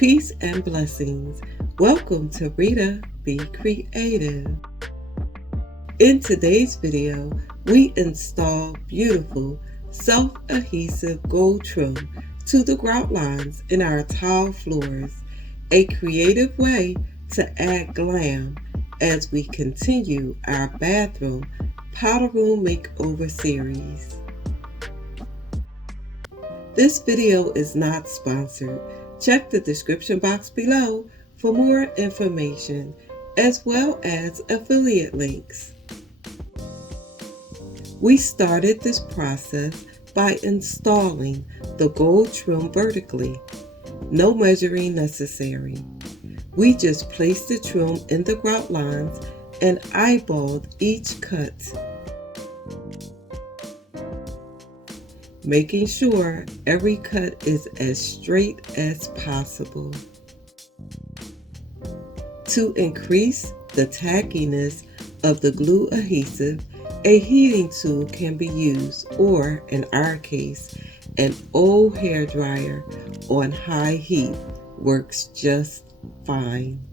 Peace and blessings. Welcome to Rita Be Creative. In today's video, we install beautiful self-adhesive gold trim to the grout lines in our tile floors, a creative way to add glam as we continue our bathroom powder room makeover series. This video is not sponsored. Check the description box below for more information as well as affiliate links. We started this process by installing the gold trim vertically. No measuring necessary. We just placed the trim in the grout lines and eyeballed each cut, making sure every cut is as straight as possible. To increase the tackiness of the glue adhesive, a heating tool can be used, or in our case, an old hair dryer on high heat works just fine.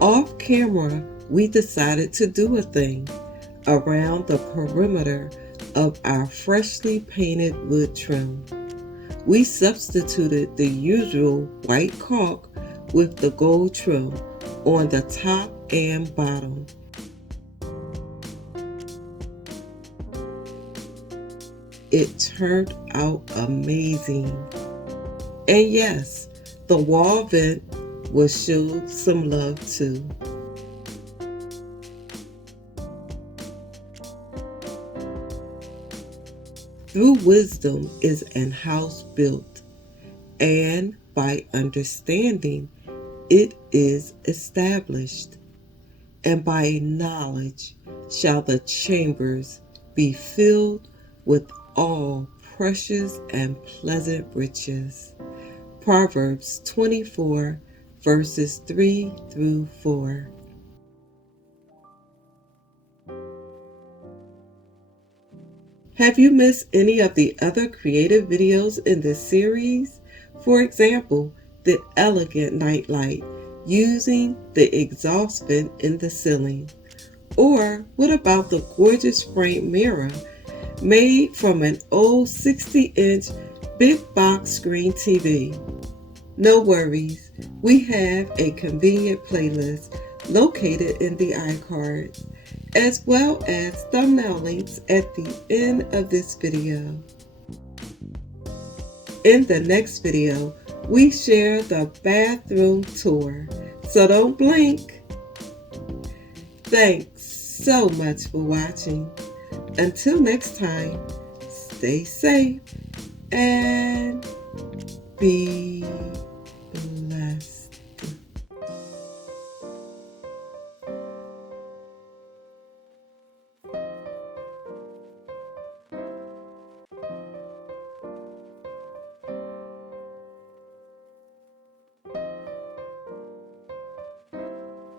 Off camera, we decided to do a thing around the perimeter of our freshly painted wood trim. We substituted the usual white caulk with the gold trim on the top and bottom. It turned out amazing. And yes, the wall vent was showed some love too. Through Wisdom is an house built, and by understanding it is established, and by knowledge shall the chambers be filled with all precious and pleasant riches. Proverbs 24, verses 3 through 4. Have you missed any of the other creative videos in this series? For example, the elegant nightlight using the exhaust vent in the ceiling. Or what about the gorgeous frame mirror made from an old 60-inch big box screen TV? No worries, we have a convenient playlist located in the iCards, as well as thumbnail links at the end of this video. In the next video, we share the bathroom tour, so don't blink. Thanks so much for watching. Until next time, stay safe and be blessed.